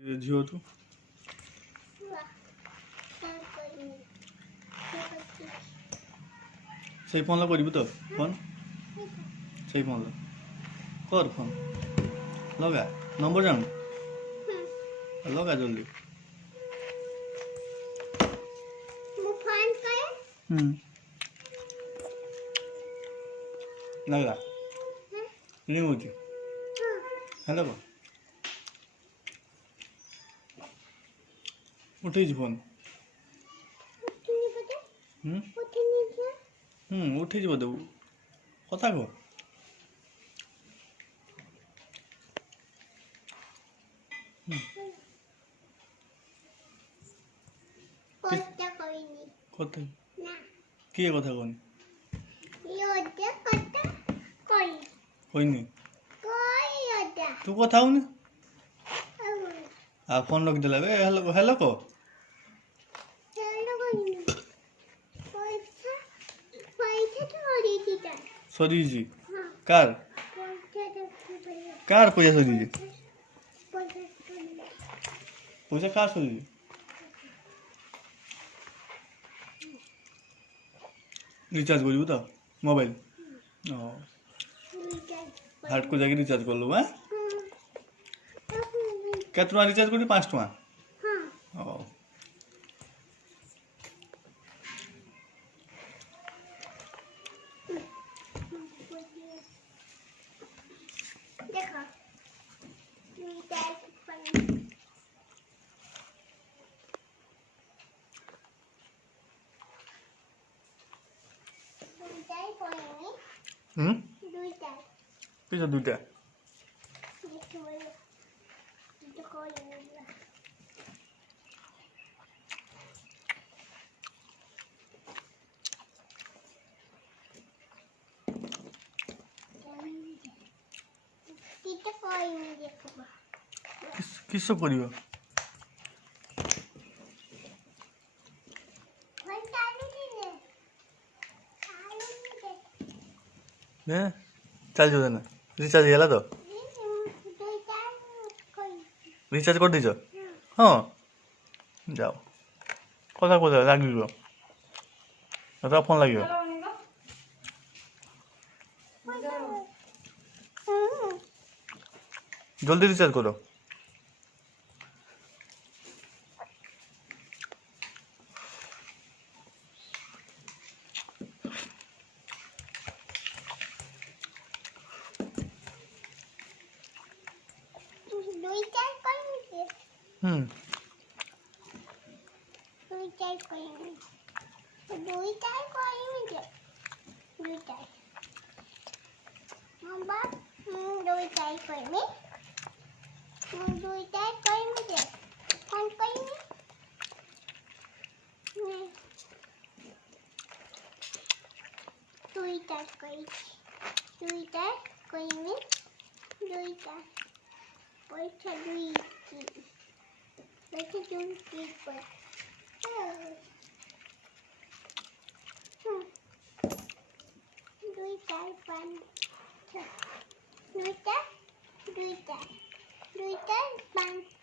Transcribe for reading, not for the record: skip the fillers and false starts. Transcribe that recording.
ଝିଅ ତୁ ସେଇ ଫୋନ୍ କରିବୁ ତ ଫୋନ୍ ସେଇ ଫୋନ୍ କର ଫୋନ୍ ଲଗା ନମ୍ବର ଜାଣୁ ଲଗା ଜଲ୍ଦି लगा रिंग होती हेलो उठी फोन उठी बोधे कथा कह कथा किए कथा कहनी कहनी तू कथा होनी आ फोन रखिदेला बे हेलो हेलो को सरी जी कार कार पैसा सरी जी पैसा कार सरी जी रिचार्ज करू तो मोबाइल हाट को जाके रिचार्ज कर लो हाँ क्या टका रिचार्ज कर 5 टका किस दुटा किस करियो चल जो ना रिचार्ज है तो रिचार्ज कर दीज हाँ जाओ कथा कथा लगे तो फोन लगे जल्दी रिचार्ज करो Duita,